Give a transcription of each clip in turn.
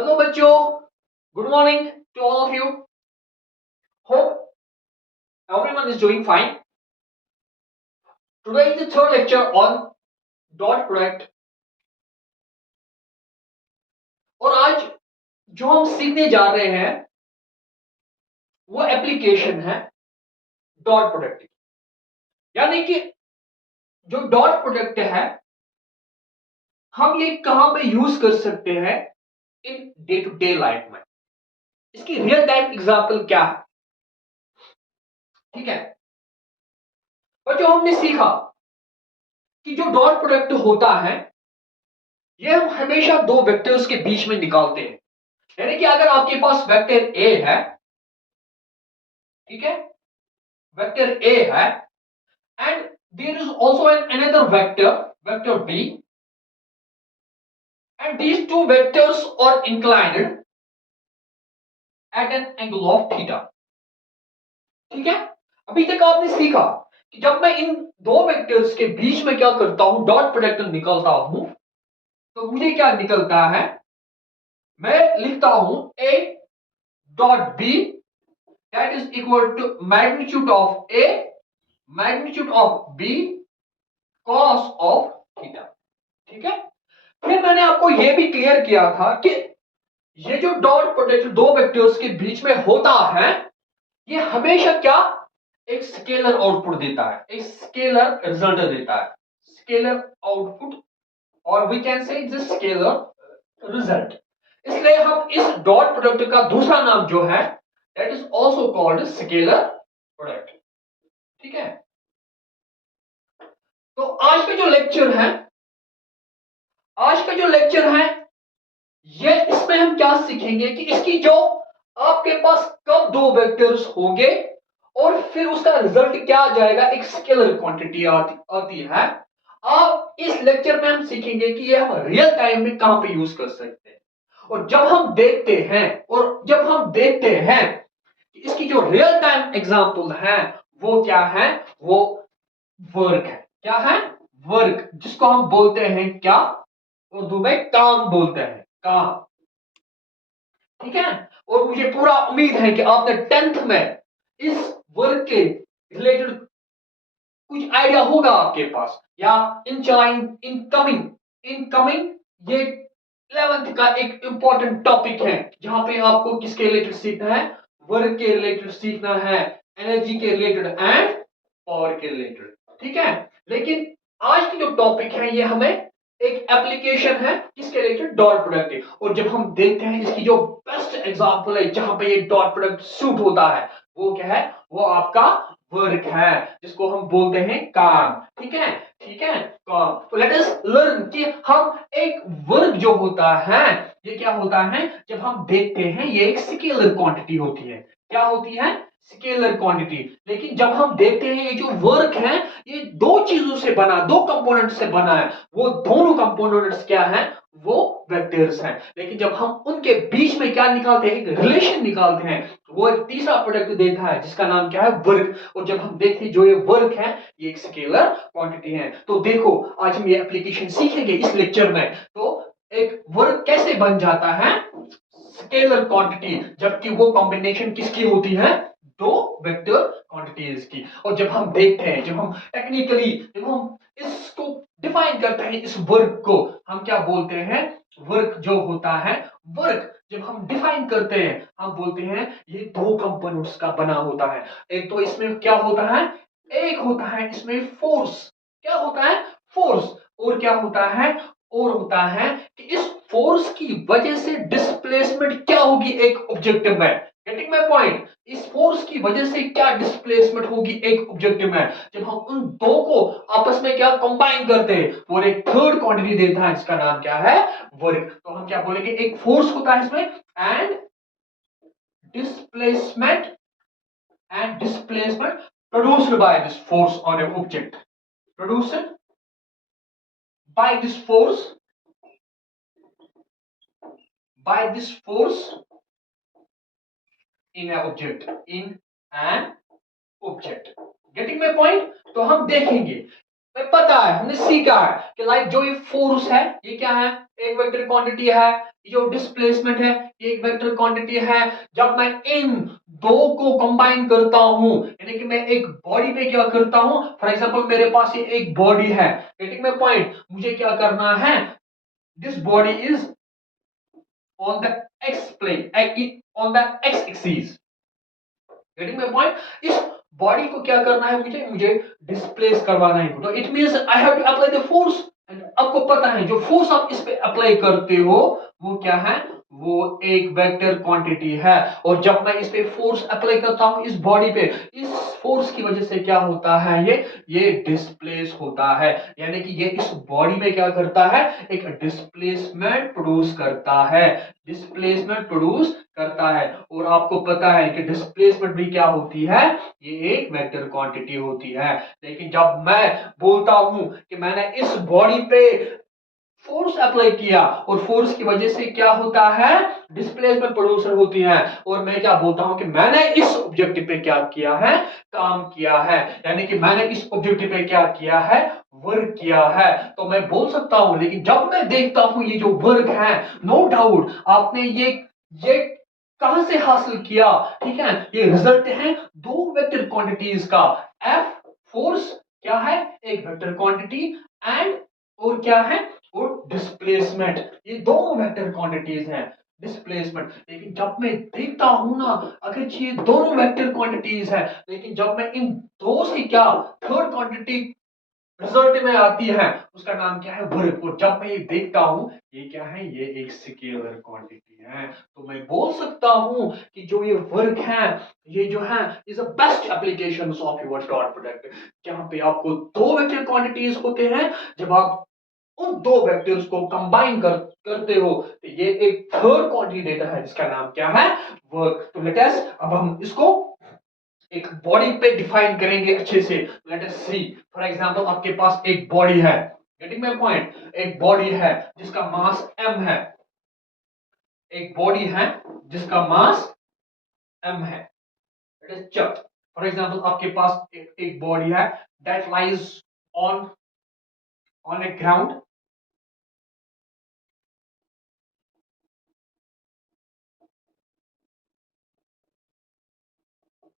Hello bachcho, good morning to all of you. Hope everyone is doing fine. Today is the third lecture on dot product और आज जो हम सीखने जा रहे हैं वो एप्लीकेशन है डॉट प्रोडक्ट की। यानी कि जो डॉट प्रोडक्ट है हम ये कहां पे यूज कर सकते हैं in day to day life में। इसकी रियल टाइम एग्जांपल क्या है, ठीक है। और जो हमने सीखा कि जो डॉट प्रोडक्ट होता है ये हम हमेशा दो वेक्टर्स के बीच में निकालते हैं। यानी कि अगर आपके पास वेक्टर ए है, ठीक है, वेक्टर ए है and there is also another vector b and these two vectors are inclined at an angle of theta, ठीक है। अभी तक आपने सीखा कि जब मैं इन दो वेक्टर्स के बीच में क्या करता हूं, डॉट प्रोडक्ट निकालता हूं, तो मुझे क्या निकलता है, मैं लिखता हूं a dot b that is equal to magnitude of a magnitude of b cos of theta, ठीक है। फिर मैंने आपको यह भी क्लियर किया था कि ये जो डॉट प्रोडक्ट दो वेक्टर्स के बीच में होता है ये हमेशा क्या, एक स्केलर आउटपुट देता है, एक स्केलर रिजल्ट देता है, स्केलर आउटपुट और we can say scalar result. इसलिए हम इस डॉट प्रोडक्ट का दूसरा नाम जो है that is also called scalar product, ठीक है। तो आज का जो लेक्चर है, आज का जो लेक्चर है ये इसमें हम क्या सीखेंगे कि इसकी जो आपके पास कब दो वेक्टर्स होंगे और फिर उसका रिजल्ट क्या आ जाएगा, एक स्केलर क्वांटिटी आती है। आप इस लेक्चर में हम सीखेंगे कि ये हम रियल टाइम में कहां पे यूज कर सकते हैं। और जब हम देखते हैं कि इसकी जो रियल टाइम एग्जांपल है वो क्या है, वो वर्क है। क्या है, वर्क, जिसको हम बोलते हैं क्या, उर्दू में काम बोलते हैं, काम, ठीक है। और मुझे पूरा उम्मीद है कि आपने 10th में इस वर्क के रिलेटेड कुछ आइडिया होगा आपके पास, या इनकमिंग ये 11th का एक इंपॉर्टेंट टॉपिक है जहां पे आपको किसके रिलेटेड सीखना है, वर्क के रिलेटेड सीखना है, एनर्जी के रिलेटेड एंड पावर के रिलेटेड, ठीक है। लेकिन आज की जो टॉपिक है ये हमें एक एप्लीकेशन है किसके रिलेटेड, डॉट प्रोडक्ट। और जब हम देखते हैं इसकी जो बेस्ट एग्जांपल है जहां पे ये डॉट प्रोडक्ट सूट होता है वो क्या है, वो आपका वर्क है जिसको हम बोलते हैं काम, ठीक है, ठीक है, काम। तो लेट अस लर्न कि हम एक वर्क जो होता है ये क्या होता है, जब हम देखते हैं ये एक स्केलर क्वांटिटी होती है। क्या होती है, स्केलर क्वांटिटी। लेकिन जब हम देखते हैं ये जो वर्क है ये दो चीजों से बना, दो कंपोनेंट से बना है, वो दोनों कंपोनेंट्स क्या है, वो वेक्टर्स हैं। लेकिन जब हम उनके बीच में क्या निकालते हैं, एक रिलेशन निकालते हैं, वो एक तीसरा प्रोडक्ट देता है जिसका नाम क्या है, वर्क। और जब हम देखते हैं जो ये वर्क है ये एक स्केलर क्वांटिटी है। तो देखो आज हम ये एप्लीकेशन सीखेंगे इस लेक्चर में। तो एक वर्क कैसे बन जाता है, स्केलर क्वांटिटी, जबकि वो कॉम्बिनेशन किसकी होती है, दो वेक्टर क्वांटिटीज की। और जब हम देखते हैं, जब हम टेक्निकली जब हम इसको डिफाइन करते हैं, इस वर्क को हम क्या बोलते हैं, वर्क जो होता है, वर्क जब हम डिफाइन करते हैं हम बोलते हैं ये दो कंपोनेंट्स का बना होता है। एक तो इसमें क्या होता है, एक होता है इसमें फोर्स, क्या होता है, फोर्स। और क्या होता है, और होता है कि इस फोर्स की वजह से डिस्प्लेसमेंट क्या होगी एक ऑब्जेक्टिव में। गेटिंग माय पॉइंट, इस फोर्स की वजह से क्या डिस्प्लेसमेंट होगी एक ऑब्जेक्टिव में। जब हम उन दो को आपस में क्या कंबाइन करते हैं और एक थर्ड क्वांटिटी देता है जिसका नाम क्या है, वर्क। तो हम क्या बोलेंगे, एक फोर्स होता है इसमें and displacement displacement produced by this force on an object, produced by this force, by this force in an object, in an object। Getting my point? तो हम देखेंगे हमें पता है, हमने सीखा है कि लाइक जो ये फोर्स है ये क्या है, एक वेक्टर क्वांटिटी है। जो डिस्प्लेसमेंट है ये एक वेक्टर क्वांटिटी है। जब मैं इन दो को कंबाइन करता हूं, यानी कि मैं एक बॉडी पे क्या करता हूं, फॉर एग्जांपल मेरे पास ये एक बॉडी है, गेटिंग माय पॉइंट, मुझे क्या करना है, this body is on the x plane, on the x axis, getting my point. इस बॉडी को क्या करना है, मुझे मुझे डिस्प्लेस करवाना है, तो it means I have to apply the force. आपको पता है जो फोर्स आप इस पे अप्लाई करते हो वो क्या है, वो एक वेक्टर क्वांटिटी है। और जब मैं इस पे फोर्स अप्लाई करता हूं इस बॉडी पे, इस फोर्स की वजह से क्या होता है, ये डिस्प्लेस होता है, यानी कि ये इस बॉडी में क्या करता है, एक डिस्प्लेसमेंट प्रोड्यूस करता है, डिस्प्लेसमेंट प्रोड्यूस करता है। और आपको पता है कि डिस्प्लेसमेंट भी क्या होती है, ये एक वेक्टर क्वांटिटी होती है। लेकिन जब मैं बोलता हूं कि मैंने इस बॉडी पे फोर्स अप्लाई किया और फोर्स की वजह से क्या होता है, डिस्प्लेसमेंट प्रोड्यूसर होती है, और मैं क्या बोलता हूं कि मैंने इस ऑब्जेक्टिव पे क्या किया है, काम किया है, यानी कि मैंने इस ऑब्जेक्टिव पे क्या किया है, वर्क किया है, तो मैं बोल सकता हूं। लेकिन जब मैं देखता हूं ये जो वर्क है, नो डाउट आपने ये कहां से हासिल किया, ठीक है, ये रिजल्ट है दो वेक्टर क्वांटिटीज का। एफ फोर्स क्या है, एक वेक्टर क्वांटिटी, एंड और क्या है, और डिस्प्लेसमेंट, ये दोनों वेक्टर क्वांटिटीज हैं, डिस्प्लेसमेंट। लेकिन जब मैं देखता हूं ना, अगर ये दोनों वेक्टर क्वांटिटीज है, लेकिन जब मैं इन दो से क्या थर्ड क्वांटिटी रिजल्ट में आती है, उसका नाम क्या है, वर्क। और जब मैं ये देखता हूं ये क्या है, ये एक स्केलर क्वांटिटी है, तो मैं बोल सकता हूं कि जो ये वर्क है, ये जो है is a best application of your dot product, जहां पे आपको दो वेक्टर क्वांटिटीज होते हैं, जब आप उन दो वेक्टर्स को कंबाइन करते हो तो ये एक थर्ड क्वांटिटी देता है जिसका नाम क्या है, वर्क। तो लेट अस अब हम इसको एक बॉडी पे डिफाइन करेंगे अच्छे से। Let us see, for example आपके पास एक बॉडी है, गेटिंग माय पॉइंट, एक बॉडी है जिसका मास m है, एक बॉडी है जिसका मास m है, let us check. For example आपके पास एक बॉडी है that lies on on a ground,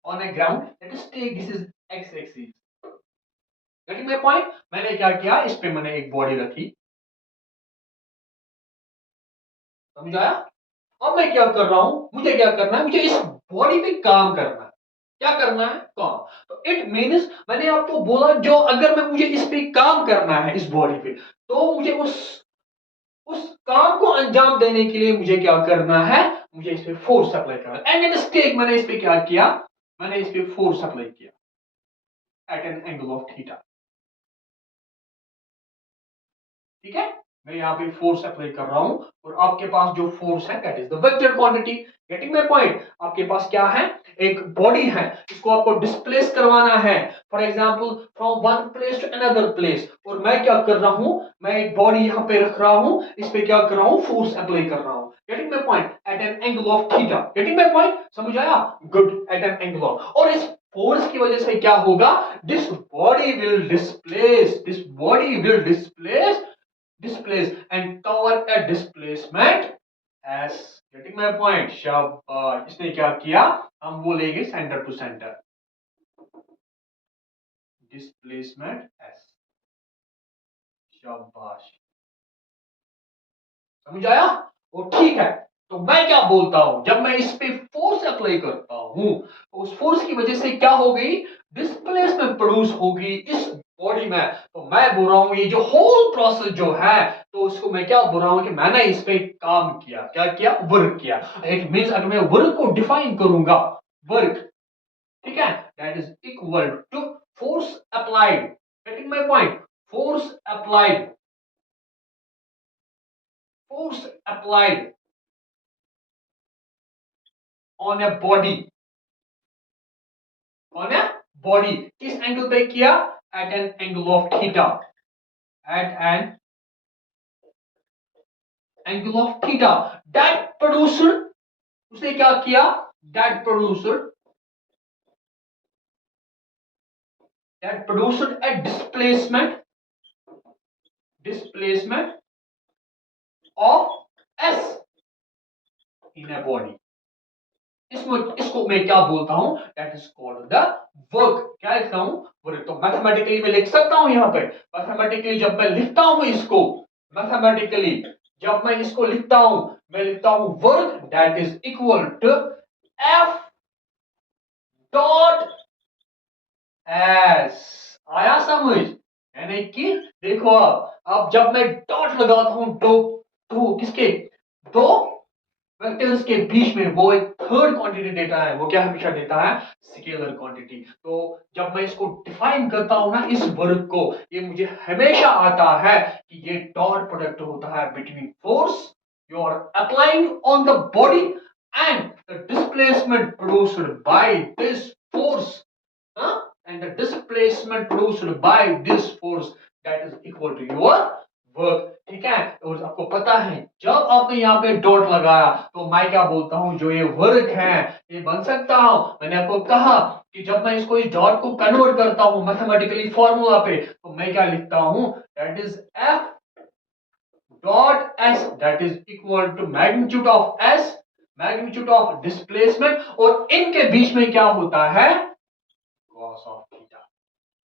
on a ground, let us take this is x axis, getting my point. मैंने क्या किया, इस पे मैंने एक बॉडी रखी, समझ आया। अब मैं क्या कर रहा हूं, मुझे क्या करना है, मुझे इस बॉडी पे काम करना है, क्या करना है, काम। तो इट मीन्स मैंने आपको बोला जो अगर मैं मुझे इस पे काम करना है इस बॉडी पे, तो मुझे उस काम को अंजाम देने के लिए मुझे क्या करना है, मुझे इस पे फोर्स अप्लाई करना है। एंड मिस्टेक मैंने इस पे क्या किया, मैंने इस पे फोर्स अप्लाई किया at an angle of theta, ठीक है। मैं यहाँ पे फोर्स अप्लाई कर रहा हूं और आपके पास जो फोर्स है that is the vector quantity, getting my point. आपके पास क्या है, एक बॉडी है, इसको आपको डिस्प्लेस करवाना है, for example from one place to another place. और मैं क्या कर रहा हूं, मैं एक बॉडी यहाँ पे रख रहा हूं, इस पे क्या कर रहा हूं, फोर्स अप्लाई कर रहा हूं, getting my point, at an angle of theta, getting my point, समझ आया, good, at an angle of. और इस फोर्स की वजह से क्या होगा, this body will displace displace and cover a displacement s, getting my point। शाबाश, इसने क्या किया, हम बोलेंगे centre to centre, displacement s, शाबाश, समझ आया। वो ठीक है, तो मैं क्या बोलता हूं, जब मैं इस पे फोर्स अप्लाई करता हूं तो उस फोर्स की वजह से क्या हो गई, डिस्प्लेसमेंट प्रोड्यूस होगी इस बॉडी में। तो मैं बोल रहा हूं ये जो होल प्रोसेस जो है, तो उसको मैं क्या बोल रहा हूं कि मैंने इस पे काम किया, क्या किया, वर्क किया। इट मींस अगर मैं वर्क को डिफाइन करूंगा, वर्क, ठीक है, that is equal to force applied, getting my point, force applied, force applied on a body, on a body, किस एंगल पे किया, at an angle of theta, at an angle of theta, that producer, उसने क्या किया, that producer, that producer a displacement, displacement of S in a body. इसको मैं क्या बोलता हूं, that is called the work. क्या लिखता हूं, वर्क। तो मैथमेटिकली मैं लिख सकता हूं यहां पे, मैथमेटिकली जब मैं लिखता हूं इसको, मैथमेटिकली जब मैं इसको लिखता हूं, मैं लिखता हूं work that is equal to F dot S. आया समझ, यानी कि देखो अब जब मैं डॉट लगाता हूं दो किसके, दो वेक्टर्स के बीच में, वो एक थर्ड क्वांटिटी देता है। वो क्या हमेशा देता है, स्केलर क्वांटिटी। तो जब मैं इसको डिफाइन करता हूं ना इस वर्क को, ये मुझे हमेशा आता है कि ये डॉट प्रोडक्ट होता है between force you are applying on the body and the displacement produced by this force, and the displacement produced by this force that is equal to your work. ठीक है, और आपको पता है जब आपने यहाँ पे डॉट लगाया तो मैं क्या बोलता हूं, जो ये वर्क है ये बन सकता हूं। मैंने आपको कहा कि जब मैं इसको इस डॉट को कन्वर्ट करता हूं मैथमेटिकली फॉर्मूला पे, तो मैं क्या लिखता हूं, that is F dot S that is equal to magnitude of S, magnitude of displacement, और इनके बीच में क्या होता है, cos of थीटा।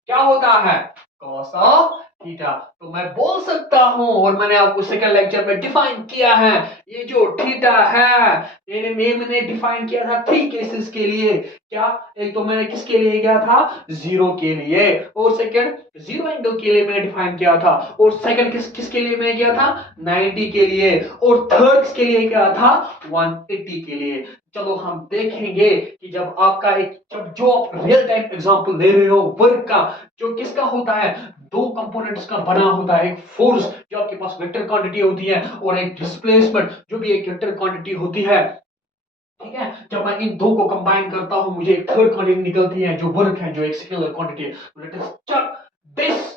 क्या होता है, cos ऑफ थीटा। तो मैं बोल सकता हूं, और मैंने आपको सेकंड लेक्चर में डिफाइन किया है, ये जो थीटा है ये मैंने डिफाइन किया था थ्री केसेस के लिए। क्या, एक तो मैंने किसके लिए किया था, जीरो के लिए, और सेकंड जीरो एंगल के लिए मैंने डिफाइन किया था, और सेकंड किसके लिए मैंने किया था, 90 के लिए, और थर्ड किसके लिए किया था, 180 के लिए। चलो हम देखेंगे कि जब आपका एक, जब जो आप रियल टाइम एग्जांपल ले रहे हो वर्क का, जो किसका होता है, दो कंपोनेंट्स का बना होता है, एक फोर्स जो आपके पास वेक्टर क्वांटिटी होती है, और एक डिस्प्लेसमेंट जो भी एक वेक्टर क्वांटिटी होती है। ठीक है, जब मैं इन दो को कंबाइन करता हूं मुझे एक थर्ड क्वांटिटी निकलती है जो वर्क है, जो एक स्केलर क्वांटिटी है। Let us check this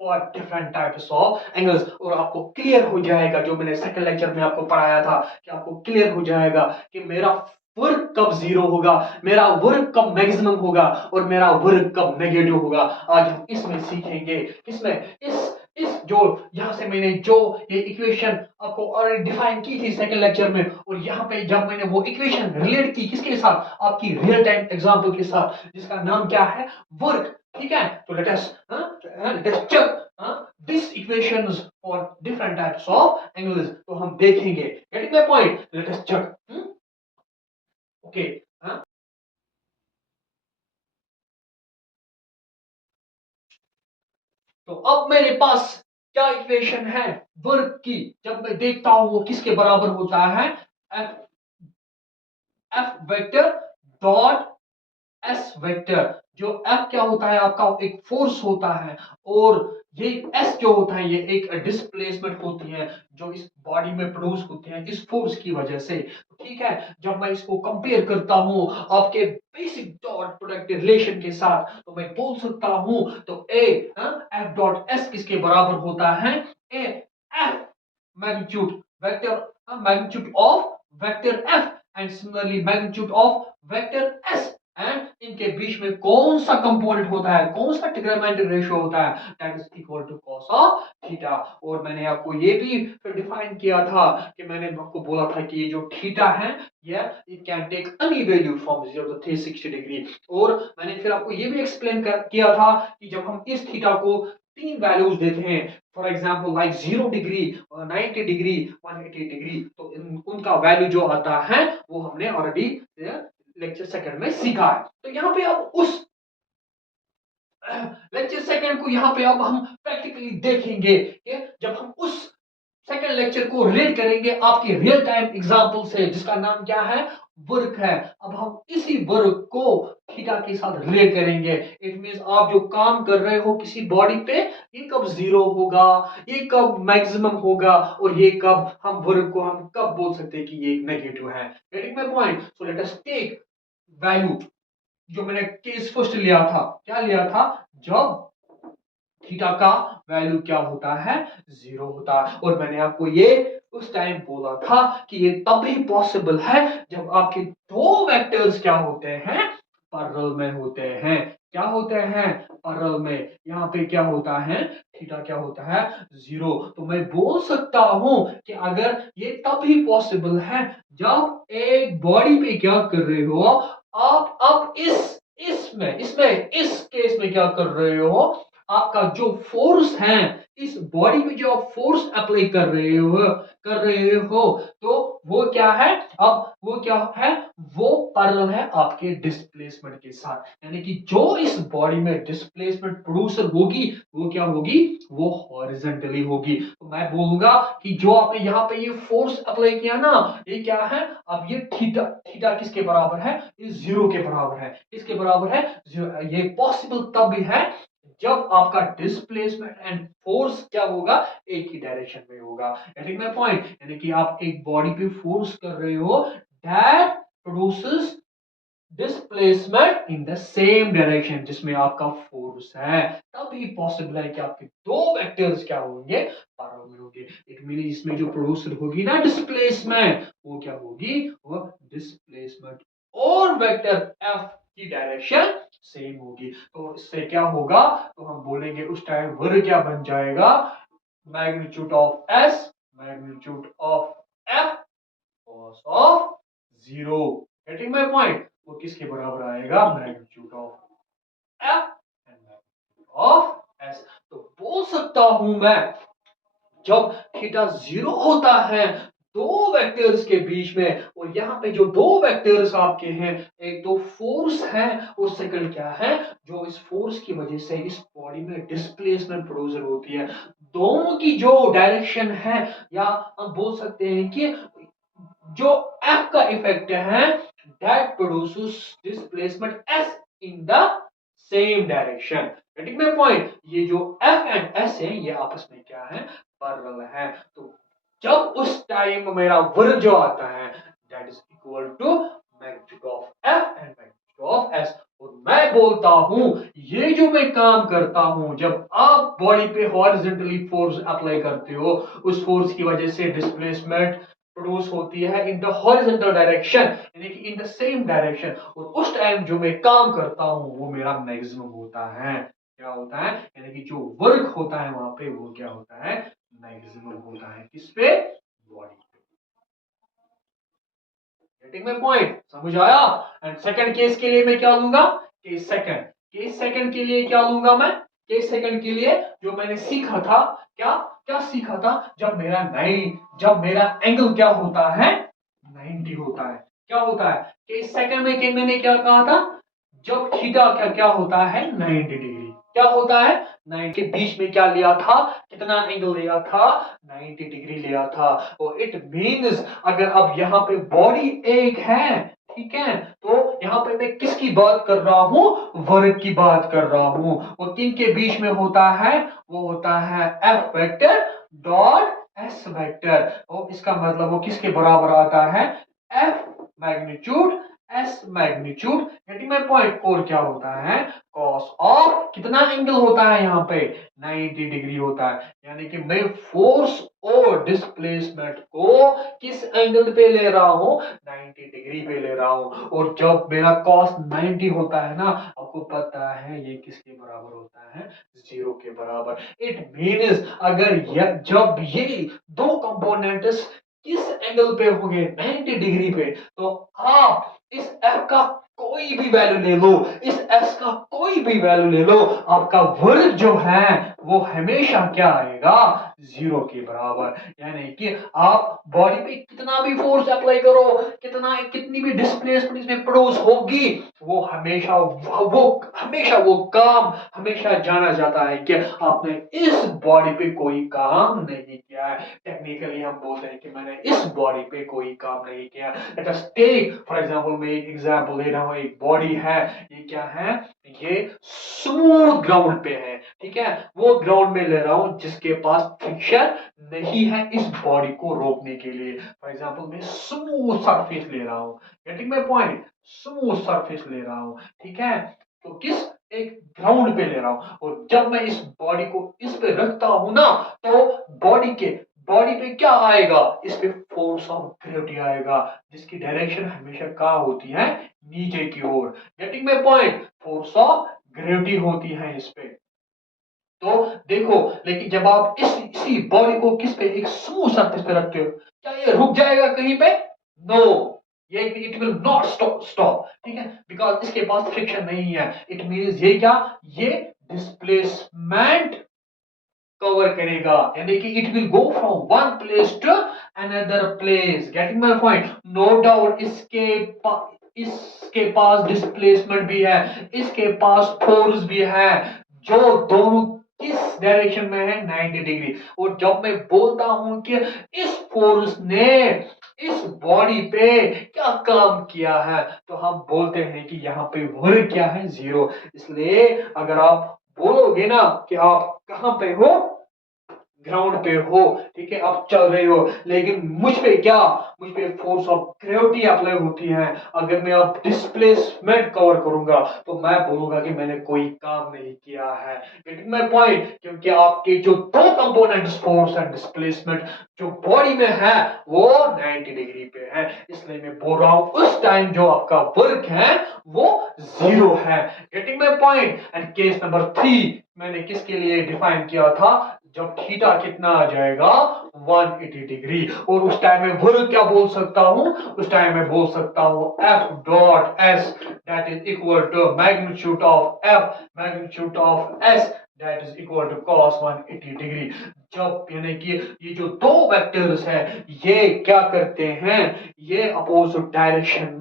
for different types of angles, और आपको क्लियर हो जाएगा, जो मैंने सेकंड लेक्चर में आपको पढ़ाया था, कि आपको क्लियर हो जाएगा कि मेरा वर्क कब जीरो होगा, मेरा वर्क कब मैक्सिमम होगा, और मेरा वर्क कब नेगेटिव होगा। आज हम इसमें सीखेंगे, इसमें इस जो यहां से मैंने जो ये इक्वेशन आपको ऑलरेडी डिफाइन की थी सेकंड लेक्चर में, और यहाँ पे जब मैंने वो इक्वेशन रिलेट की किसके साथ, आपकी रियल टाइम एग्जांपल के साथ, जिसका नाम क्या है, वर्क। ठीक है, तो let us check this equations for different types of angles. तो हम देखेंगे, getting my point, let us check. Okay, तो अब मेरे पास क्या इक्वेशन है वर्क की, जब मैं देखता हूं वो किसके बराबर होता है, F F vector dot S vector. जो एफ क्या होता है, आपका एक फोर्स होता है, और ये एस जो होता है ये एक डिस्प्लेसमेंट होती है जो इस बॉडी में प्रोड्यूस होते हैं इस फोर्स की वजह से। ठीक है, जब मैं इसको कंपेयर करता हूं आपके बेसिक डॉट प्रोडक्ट रिलेशन के साथ, तो मैं बोल सकता हूं, तो ए एफ डॉट एस किसके बराबर होता है, A F magnitude vector, magnitude of vector F, and similarly magnitude of vector S, and इनके बीच में कौन सा कंपोनेंट होता है, कौन सा ट्रिग्नोमेट्रिक रेशियो होता है, that is equal to cos of theta. और मैंने आपको ये भी फिर डिफाइन किया था कि मैंने आपको बोला था कि ये जो थीटा है ये it can take any value from 0 to 360 degree. और मैंने फिर आपको ये भी एक्सप्लेन किया था कि जब हम इस थीटा को तीन वैल्यूज देते हैं, for example like 0 degree, 90 degree, 180 degree, तो उनका वैल्यू जो आता है वो हमने ऑलरेडी लेक्चर सेकंड में सीखा है। तो यहाँ पे अब उस लेक्चर सेकंड को यहाँ पे अब हम प्रैक्टिकली देखेंगे कि जब हम उस सेकंड लेक्चर को रिलेट करेंगे आपके रियल टाइम एग्जांपल से, जिसका नाम क्या है, वर्क है। अब हम इसी वर्क को थीटा के साथ रिलेट करेंगे। इट मींस आप जो काम कर रहे हो किसी बॉडी पे, ये कब जीरो होगा, ये कब मैक्सिमम होगा, और ये कब हम वर्क को हम कब बोल सकते हैं कि ये नेगेटिव है। Getting my point, so let us take value. जो मैंने केस फर्स्ट लिया था, क्या लिया था, जब थीटा का वैल्यू क्या होता है, जीरो होता है। और मैंने आपको ये उस टाइम बोला था कि ये तभी पॉसिबल है जब आपके दो वेक्टर्स क्या होते हैं, पैरेलल में होते हैं। क्या होते हैं पैरेलल में, यहाँ पे क्या होता है, थीटा क्या होता है, 0। तो मैं बोल सकता हूं कि अगर ये तभी पॉसिबल है जब एक बॉडी पे क्या कर रहे हो आप, अब इस केस में क्या कर रहे हो, आपका जो फोर्स है, इस बॉडी पे जो आप फोर्स अप्लाई कर रहे हो तो वो क्या है, अब वो क्या है, वो पैरेलल है आपके डिस्प्लेसमेंट के साथ, यानी कि जो इस बॉडी में डिस्प्लेसमेंट प्रोड्यूसर होगी वो क्या होगी, वो हॉरिजॉन्टली होगी। तो मैं बोलूंगा कि जो आपने यहाँ पे ये फोर्स अप्लाई किया ना, ये क्या है, अब ये थीटा, थीटा किसके बराबर है, ये 0 के बराबर है, किसके बराबर है, 0। ये पॉसिबल तब भी है जब आपका डिस्प्लेसमेंट एंड फोर्स क्या होगा, एक ही डायरेक्शन में होगा। गेटिंग माय पॉइंट, यानी कि आप एक बॉडी पे फोर्स कर रहे हो that produces displacement in the same direction जिसमें आपका फोर्स है, तभी पॉसिबल है कि आपके दो वेक्टर्स क्या होंगे, पैरेलल में होंगे। इट मीन इसमें जो प्रोड्यूसर होगी ना डिस्प्लेसमेंट, वो क्या होगी, वो डिस्प्लेसमेंट और वेक्टर एफ की डायरेक्शन सेम होगी। तो इससे क्या होगा, तो हम बोलेंगे उस टाइम वर्ग क्या बन जाएगा, magnitude of S, magnitude of F cos of 0। Getting my point, वो किसके बराबर आएगा, magnitude of F and magnitude of S. तो बोल सकता हूं मैं जब थीटा 0 होता है दो वेक्टर्स के बीच में, और यहाँ पे जो दो वेक्टर्स आपके हैं, एक तो फोर्स है और सेकंड क्या है, जो इस फोर्स की वजह से इस बॉडी में डिस्प्लेसमेंट प्रोड्यूसर होती है, दोनों की जो डायरेक्शन है, या हम बोल सकते हैं कि जो F का इफेक्ट है that produces displacement S in the same direction। Getting my point, ये जो F एंड S है ये आपस में क्या है, पैरेलल है। तो जब उस टाइम मेरा वर्ग जो आता है that is equal to magnitude of F and magnitude of S। और मैं बोलता हूं ये जो मैं काम करता हूं, जब आप बॉडी पे हॉरिजॉन्टली फोर्स अप्लाई करते हो, उस फोर्स की वजह से डिस्प्लेसमेंट प्रोड्यूस होती है इन द हॉरिजॉन्टल डायरेक्शन, यानी कि इन द सेम डायरेक्शन, और उस टाइम जो मैं काम करता हूं वो मेरा मैक्सिमम होता है। क्या होता है, यानी कि जो वर्क होता है वहां पे वो क्या होता है, मैक्सिमम होता है, किस पे, बॉडी पे। गेटिंग माय पॉइंट, समझ आया। एंड सेकंड केस के लिए मैं क्या लूंगा, केस सेकंड के लिए क्या लूंगा मैं, केस सेकंड के लिए जो मैंने सीखा था, क्या क्या सीखा था, जब मेरा एंगल क्या होता है, 90 होता है। क्या होता है, केस सेकंड में मैंने क्या कहा था, जब थीटा क्या क्या होता है, 90 डिग्री, क्या होता है, 90 के बीच में क्या लिया था, कितना एंगल लिया था, 90 डिग्री लिया था। और इट मींस अगर अब यहाँ पे बॉडी एक है, ठीक है, तो यहाँ पे मैं किसकी बात कर रहा हूं, वर्ग की बात कर रहा हूं, और किन के बीच में होता है, वो होता है F vector dot S vector. और इसका मतलब वो किसके बराबर आता है, F magnitude S magnitude. Getting my point, और क्या होता है, कॉस ऑफ कितना एंगल होता है यहाँ पे, 90 डिग्री होता है, यानी कि मैं फोर्स और डिस्प्लेसमेंट को किस एंगल पे ले रहा हूं, 90 डिग्री पे ले रहा हूं। और जब मेरा कॉस 90 होता है ना, आपको पता है ये किसके बराबर होता है, 0 के बराबर। इट मीन्स अगर जब ये दो कंपोनेंट्स किस एंगल पे होंगे, 90 डिग्री पे, तो आप इस एफ का कोई भी वैल्यू ले लो, इस एस का कोई भी वैल्यू ले लो, आपका वर्ग जो है वो हमेशा क्या आएगा, 0 के बराबर। यानी कि आप बॉडी पे कितना भी फोर्स अप्लाई करो, कितनी भी डिस्प्लेसमेंट इसमें प्रोड्यूस होगी, वो काम हमेशा जाना जाता है कि आपने इस बॉडी पे कोई काम नहीं किया है। टेक्निकली हम बोलते हैं कि मैंने इस बॉडी पे कोई काम नहीं किया। Let us take for example, मैं एक एग्जांपल ले रहा हूं, एक बॉडी है, ये क्या है, ये स्मूथ ग्राउंड पे है, ठीक है, वो ग्राउंड में ले रहा हूं जिसके पास फ्रिक्शन नहीं है इस बॉडी को रोकने के लिए। फॉर एग्जांपल मैं स्मूथ सरफेस ले रहा हूं, getting my point, smooth surface ले रहा हूं, ठीक है, तो किस, एक ग्राउंड पे ले रहा हूं, और जब मैं इस बॉडी को इस पे रखता हूं ना, तो बॉडी पे क्या आएगा, इस पे फोर्स ऑफ ग्रेविटी आएगा, जिसकी डायरेक्शन हमेशा कहाँ होती है, नीचे की ओर। Getting my point, force of gravity होती है इस पे। तो देखो, लेकिन जब आप इसी बॉडी को किस पे, एक स्मूथ सरफेस पे रखते हो, क्या ये रुक जाएगा कहीं पे? नो, ये इट विल नॉट स्टॉप, ठीक है, बिकॉज इसके पास फ्रिक्शन नहीं है। इट मींस ये क्या, ये डिस्प्लेसमेंट कवर करेगा, यानी कि it will go from one place to another place. Getting my point? No doubt इसके पास डिस्प्लेसमेंट भी है, इसके पास फोर्स भी है, जो दोनों किस डायरेक्शन में है, 90 डिग्री। और जब मैं बोलता हूं कि इस फोर्स ने इस बॉडी पे क्या काम किया है, तो हम बोलते हैं कि यहाँ पे वर्क क्या है, 0। इसलिए अगर आप बोलोगे ना कि आप कहां पे हो, ग्राउंड पे हो, ठीक है, आप चल रहे हो, लेकिन मुझ पे फोर्स ऑफ ग्रेविटी अप्लाई होती है, अगर मैं अब डिस्प्लेसमेंट कवर करूंगा तो मैं बोलूंगा कि मैंने कोई काम नहीं किया है। Getting my point? क्योंकि आपके जो दो कंपोनेंट्स, फोर्स एंड डिस्प्लेसमेंट, जो बॉडी में है वो 90 डिग्री पे है, इसलिए मैं बोल रहा हूं उस टाइम जो आपका वर्क है वो 0 है। Getting my point? And case number 3 मैंने किसके लिए डिफाइन किया था, जब थीटा कितना आ जाएगा, 180 डिग्री, और उस टाइम में वर्क क्या बोल सकता हूं, उस टाइम में बोल सकता हूं F dot S that is equal to magnitude of F magnitude of S that is equal to cos 180 degree. जब यानी कि ये जो दो वेक्टर्स हैं, ये क्या करते हैं, ये अपोजिट डायरेक्शन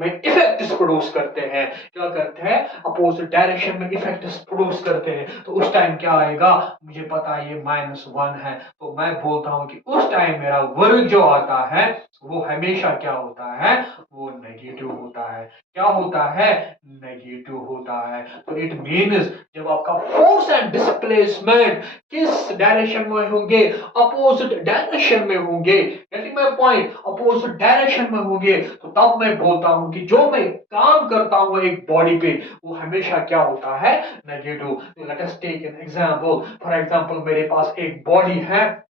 में इफेक्ट्स प्रोड्यूस करते हैं। क्या करते हैं, अपोजिट डायरेक्शन में इफेक्ट्स प्रोड्यूस करते हैं। तो उस टाइम क्या आएगा, मुझे पता है ये -1 है, तो मैं बोलता हूं कि उस टाइम मेरा वर्क जो आता है वो हमेशा क्या होता है, वो नेगेटिव होता है। क्या होता है, नेगेटिव होता है। तो इट मीन्स जब आपका फोर्स एंड डिस्प्लेसमेंट किस डायरेक्शन में होंगे, अपोजिट डायरेक्शन में होंगे। Getting my point? Opposite direction में होंगे, तो तब मैं बोलता हूं कि जो मैं काम करता हूं एक बॉडी पे, वो हमेशा क्या होता है, negative. Let us take an example. For example मेरे पास एक बॉडी है,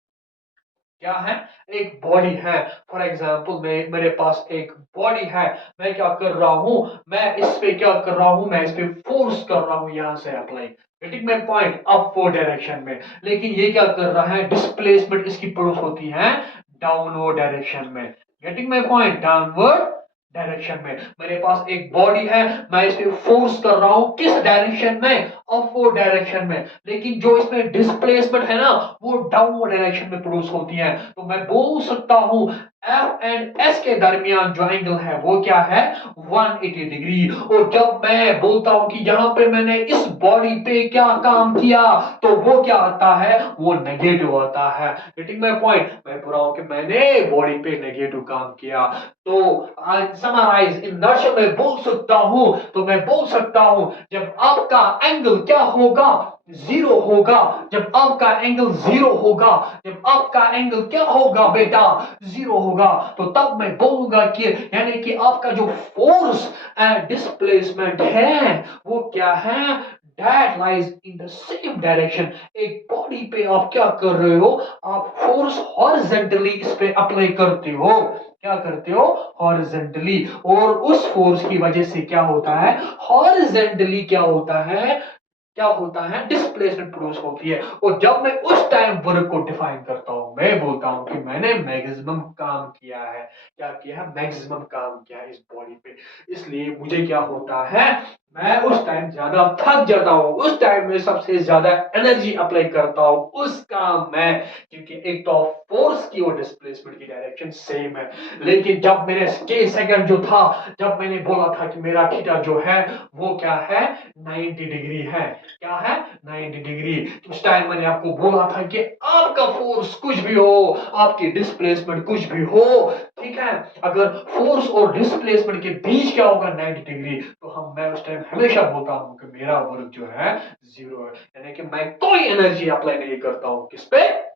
क्या है, एक बॉडी है। फॉर एग्जांपल मेरे पास एक बॉडी है, मैं क्या कर रहा हूं, मैं इस पे क्या कर रहा हूं, मैं इस पे फोर्स कर रहा हूं यहां से apply. Getting my point? Upward direction में। लेकिन ये क्या कर रहा है, डिस्प्लेसमेंट इसकी प्रोड्यूस होती है डाउनवर्ड डायरेक्शन में। Getting my point? Downward direction में। मेरे पास एक बॉडी है, मैं इस पे फोर्स कर रहा हूं किस डायरेक्शन में, अपवर्ड डायरेक्शन में, लेकिन जो इसमें डिस्प्लेसमेंट है ना वो डाउनवर्ड डायरेक्शन में प्रोड्यूस होती है। तो मैं बोल सकता हूं F एंड S के दरमियान जो एंगल है वो क्या है, 180 डिग्री। और जब मैं बोलता हूं कि यहां पे मैंने इस बॉडी पे क्या काम किया, तो वो क्या आता है, वो नेगेटिव आता है। Getting my point? मैं बोल रहा हूं कि मैंने बॉडी पे नेगेटिव काम किया। तो समराइज इन नर्सरी में बोल सकता हूं, तो मैं बोल सकता हूं जब आपका एंगल क्या होगा, 0 होगा। जब आपका एंगल 0 होगा, जब आपका एंगल क्या होगा बेटा, 0 होगा, तो तब मैं बोलूंगा कि यानी कि आपका जो फोर्स एंड डिस्प्लेसमेंट है वो क्या है, that lies in the same direction। एक बॉडी पे आप क्या कर रहे हो, आप फोर्स हॉरिजॉन्टली इस पे अप्लाई करते हो। क्या करते हो, हॉरिजॉन्टली। और उस फोर्स की वजह से क्या होता है, हॉरिजॉन्टली क्या होता है, डिस्प्लेसमेंट प्रोड्यूस होती है। और जब मैं उस टाइम वर्क को डिफाइन करता हूं, मैं बोलता हूं कि मैंने मैक्सिमम काम किया है। क्या किया है, मैक्सिमम काम किया है इस बॉडी पे। इसलिए मुझे क्या होता है, मैं उस टाइम ज्यादा थक जाता हूं, उस टाइम में सबसे ज्यादा एनर्जी अप्लाई करता हूं उस काम में, क्योंकि एक तो फोर्स की और डिस्प्लेसमेंट की डायरेक्शन सेम है। लेकिन जब मैंने के सेकंड जो था, जब मैंने बोला था कि मेरा थीटा जो है वो क्या है, 90 डिग्री है। क्या है, 90 डिग्री। तो उस टाइम मैंने आपको बोला था कि आपका फोर्स कुछ भी हो, आपकी डिस्प्लेसमेंट कुछ भी हो, ठीक है, अगर फोर्स और डिस्प्लेसमेंट के बीच क्या होगा, 90 डिग्री, तो मैं उस टाइम हमेशा बोलता हूं कि मेरा वर्क जो है 0 है, यानी कि मैं कोई एनर्जी अप्लाई नहीं करता हूं किस पे,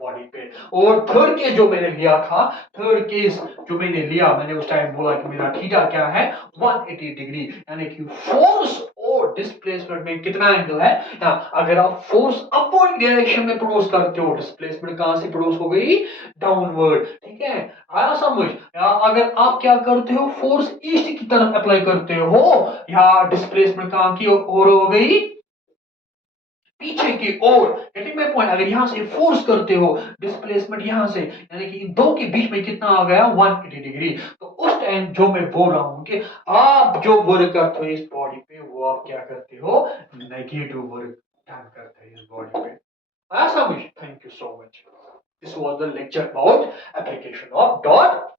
बॉडी पे। और थर्ड केस जो मैंने लिया था, थर्ड केस जो मैंने लिया, मैंने उस टाइम बोला कि मेरा थीटा क्या है, 180 डिग्री, यानी कि फोर्स और डिस्प्लेसमेंट में कितना एंगल है। यहाँ अगर आप फोर्स अपवर्ड डायरेक्शन में प्रोड्यूस करते हो, डिस्प्लेसमेंट कहां से प्रोड्यूस हो गई, डाउनवर्ड। ठीक है, आया समझ। या अगर आप क्या करते हो, फोर्स ईस्ट की तरफ अप्लाई करते हो, या डिस्प्लेसमेंट कहां की ओर हो गई, पीछे की ओर। Getting my point. अगर यहां से फोर्स करते हो, डिस्प्लेसमेंट यहां से, यानी कि इन दो के बीच में कितना आ गया, 180 डिग्री। तो उस टाइम जो मैं बोल रहा हूं कि आप जो वर्क करते हो इस बॉडी पे, वो आप क्या करते हो, नेगेटिव वर्क डन करते हो इस बॉडी पे। आया समझ। Thank you so much. This was the lecture about application of dot